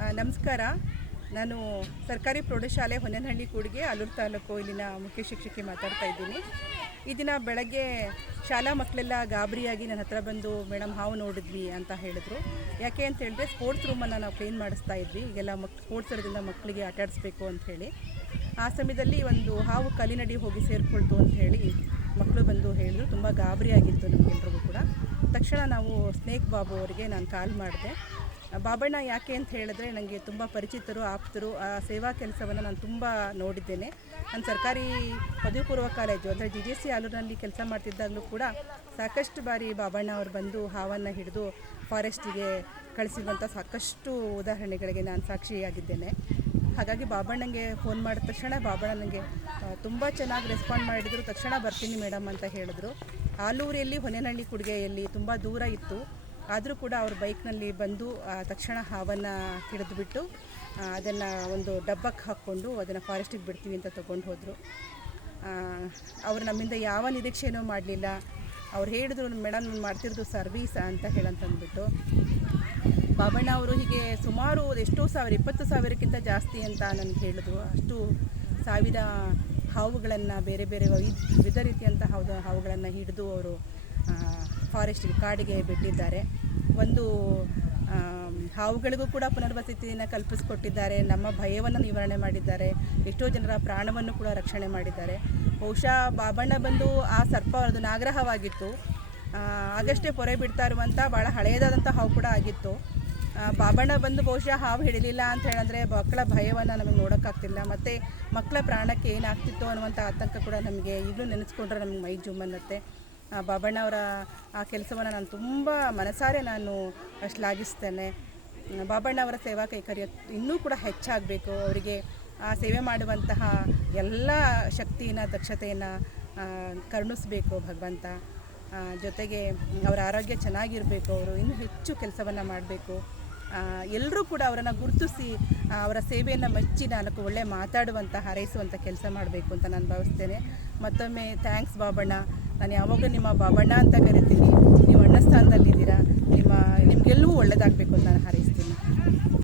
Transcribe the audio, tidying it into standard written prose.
ನಮಸ್ಕಾರ. ನಾನು ಸರ್ಕಾರಿ ಪ್ರೌಢಶಾಲೆ ಹೊನ್ನೇನಹಳ್ಳಿ ಕೂಡಿಗೆ ಆಲೂರು ತಾಲೂಕು ಇಲ್ಲಿನ ಮುಖ್ಯ ಶಿಕ್ಷಕಿ ಮಾತಾಡ್ತಾ ಇದ್ದೀನಿ. ಈ ದಿನ ಬೆಳಗ್ಗೆ ಶಾಲಾ ಮಕ್ಕಳೆಲ್ಲ ಗಾಬರಿಯಾಗಿ ನನ್ನ ಹತ್ರ ಬಂದು ಮೇಡಮ್ ಹಾವು ನೋಡಿದ್ವಿ ಅಂತ ಹೇಳಿದ್ರು. ಯಾಕೆ ಅಂತ ಹೇಳಿದ್ರೆ ಸ್ಪೋರ್ಟ್ಸ್ ರೂಮನ್ನು ನಾವು ಕ್ಲೀನ್ ಮಾಡಿಸ್ತಾ ಇದ್ವಿ. ಈಗೆಲ್ಲ ಸ್ಪೋರ್ಟ್ಸ್ ಇರೋದ್ರಿಂದ ಮಕ್ಕಳಿಗೆ ಆಟ ಆಡಿಸ್ಬೇಕು ಅಂಥೇಳಿ. ಆ ಸಮಯದಲ್ಲಿ ಒಂದು ಹಾವು ಕಲ್ಲಿನಡಿ ಹೋಗಿ ಸೇರಿಕೊಳ್ತು ಅಂತ ಹೇಳಿ ಮಕ್ಕಳು ಬಂದು ಹೇಳಿದ್ರು. ತುಂಬ ಗಾಬರಿಯಾಗಿತ್ತು ನಮಗೆಲ್ರಿಗೂ ಕೂಡ. ತಕ್ಷಣ ನಾವು ಸ್ನೇಕ್ ಬಾಬು ಅವರಿಗೆ ನಾನು ಕಾಲ್ ಮಾಡಿದೆ. ಬಾಬಣ್ಣ ಯಾಕೆ ಅಂತ ಹೇಳಿದ್ರೆ ನನಗೆ ತುಂಬ ಪರಿಚಿತರು, ಆಪ್ತರು. ಆ ಸೇವಾ ಕೆಲಸವನ್ನು ನಾನು ತುಂಬ ನೋಡಿದ್ದೇನೆ. ನಾನು ಸರ್ಕಾರಿ ಪದವಿ ಪೂರ್ವ ಕಾಲೇಜು ಅಂದರೆ GJC ಆಲೂರಿನಲ್ಲಿ ಕೆಲಸ ಮಾಡ್ತಿದ್ದಾಗಲೂ ಕೂಡ ಸಾಕಷ್ಟು ಬಾರಿ ಬಾಬಣ್ಣ ಅವರು ಬಂದು ಹಾವನ್ನು ಹಿಡಿದು ಫಾರೆಸ್ಟಿಗೆ ಕಳಿಸಿರುವಂಥ ಸಾಕಷ್ಟು ಉದಾಹರಣೆಗಳಿಗೆ ನಾನು ಸಾಕ್ಷಿಯಾಗಿದ್ದೇನೆ. ಹಾಗಾಗಿ ಬಾಬಣ್ಣಂಗೆ ಫೋನ್ ಮಾಡಿದ ತಕ್ಷಣ ಬಾಬಣ್ಣ ನನಗೆ ತುಂಬ ಚೆನ್ನಾಗಿ ರೆಸ್ಪಾಂಡ್ ಮಾಡಿದರು. ತಕ್ಷಣ ಬರ್ತೀನಿ ಮೇಡಮ್ ಅಂತ ಹೇಳಿದ್ರು. ಆಲೂರಲ್ಲಿ ಹೊನ್ನೇನಹಳ್ಳಿ ಕುಡಿಗೆಯಲ್ಲಿ ತುಂಬ ದೂರ ಇತ್ತು. ಆದರೂ ಕೂಡ ಅವ್ರ ಬೈಕ್ನಲ್ಲಿ ಬಂದು ತಕ್ಷಣ ಹಾವನ್ನು ಹಿಡಿದುಬಿಟ್ಟು ಅದನ್ನು ಒಂದು ಡಬ್ಬಕ್ಕೆ ಹಾಕ್ಕೊಂಡು ಅದನ್ನು ಫಾರೆಸ್ಟಿಗೆ ಬಿಡ್ತೀವಿ ಅಂತ ತೊಗೊಂಡು ಹೋದರು. ಅವರು ನಮ್ಮಿಂದ ಯಾವ ನಿರೀಕ್ಷೆನೂ ಮಾಡಲಿಲ್ಲ. ಅವ್ರು ಹೇಳಿದ್ರು, ಮೇಡಮ್ ನಾನು ಮಾಡ್ತಿರೋದು ಸರ್ವೀಸ್ ಅಂತ ಹೇಳಂತಂದ್ಬಿಟ್ಟು. ಬಾಬಣ್ಣ ಅವರು ಹೀಗೆ ಸುಮಾರು ಎಷ್ಟೋ ಸಾವಿರ, 20,000ಕ್ಕಿಂತ ಜಾಸ್ತಿ ಅಂತ ನನಗೆ ಹೇಳಿದ್ರು. ಅಷ್ಟು ಸಾವಿರ ಹಾವುಗಳನ್ನು, ಬೇರೆ ಬೇರೆ ವಿವಿಧ ರೀತಿಯಂಥ ಹಾವುಗಳನ್ನು ಹಿಡಿದು ಅವರು ಫಾರೆಸ್ಟಿಗೆ, ಕಾಡಿಗೆ ಬಿಟ್ಟಿದ್ದಾರೆ. ಒಂದು ಹಾವುಗಳಿಗೂ ಕೂಡ ಪುನರ್ವಸತಿಯನ್ನು ಕಲ್ಪಿಸಿಕೊಟ್ಟಿದ್ದಾರೆ. ನಮ್ಮ ಭಯವನ್ನು ನಿವಾರಣೆ ಮಾಡಿದ್ದಾರೆ. ಎಷ್ಟೋ ಜನರ ಪ್ರಾಣವನ್ನು ಕೂಡ ರಕ್ಷಣೆ ಮಾಡಿದ್ದಾರೆ. ಬಹುಶಃ ಬಾಬಣ್ಣ ಬಂದು ಆ ಸರ್ಪ ಅದು ನಾಗರಹವಾಗಿತ್ತು. ಆಗಷ್ಟೇ ಪೊರೆ ಬಿಡ್ತಾ ಇರುವಂಥ ಭಾಳ ಹಳೆಯದಾದಂಥ ಹಾವು ಕೂಡ ಆಗಿತ್ತು. ಬಾಬಣ್ಣ ಬಂದು ಬಹುಶಃ ಹಾವು ಹಿಡಿಲಿಲ್ಲ ಅಂತ ಹೇಳಿದ್ರೆ ಮಕ್ಕಳ ಭಯವನ್ನು ನಮಗೆ ನೋಡೋಕ್ಕಾಗ್ತಿಲ್ಲ. ಮತ್ತು ಮಕ್ಕಳ ಪ್ರಾಣಕ್ಕೆ ಏನಾಗ್ತಿತ್ತು ಅನ್ನುವಂಥ ಆತಂಕ ಕೂಡ ನಮಗೆ ಈಗಲೂ ನೆನೆಸ್ಕೊಂಡ್ರೆ ನಮಗೆ ಮೈ ಜುಮ್ ಅನ್ನತ್ತೆ. ಬಾಬಣ್ಣ ಅವರ ಆ ಕೆಲಸವನ್ನು ನಾನು ತುಂಬ ಮನಸಾರೆ ನಾನು ಶ್ಲಾಘಿಸ್ತೇನೆ. ಬಾಬಣ್ಣ ಅವರ ಸೇವಾ ಕೈಕರ್ಯ ಇನ್ನೂ ಕೂಡ ಹೆಚ್ಚಾಗಬೇಕು. ಅವರಿಗೆ ಆ ಸೇವೆ ಮಾಡುವಂತಹ ಎಲ್ಲ ಶಕ್ತಿಯನ್ನು, ದಕ್ಷತೆಯನ್ನು ಕರುಣಿಸಬೇಕು ಭಗವಂತ. ಜೊತೆಗೆ ಅವರ ಆರೋಗ್ಯ ಚೆನ್ನಾಗಿರಬೇಕು. ಅವರು ಇನ್ನೂ ಹೆಚ್ಚು ಕೆಲಸವನ್ನು ಮಾಡಬೇಕು. ಎಲ್ಲರೂ ಕೂಡ ಅವರನ್ನು ಗುರುತಿಸಿ ಅವರ ಸೇವೆಯನ್ನು ಮೆಚ್ಚಿ ನಾಲ್ಕು ಒಳ್ಳೆ ಮಾತಾಡುವಂಥ, ಹಾರೈಸುವಂಥ ಕೆಲಸ ಮಾಡಬೇಕು ಅಂತ ನಾನು ಭಾವಿಸ್ತೇನೆ. ಮತ್ತೊಮ್ಮೆ ಥ್ಯಾಂಕ್ಸ್ ಬಾಬಣ್ಣ. ನಾನು ಯಾವಾಗಲೂ ನಿಮ್ಮ ಬಾಬಣ್ಣ ಅಂತ ಕರಿತೀನಿ. ನೀವು ಅಣ್ಣ ಸ್ಥಾನದಲ್ಲಿದ್ದೀರಾ. ನಿಮಗೆಲ್ಲವೂ ಒಳ್ಳೆಯದಾಗಬೇಕು ಅಂತ ನಾನು ಹಾರೈಸ್ತೀನಿ.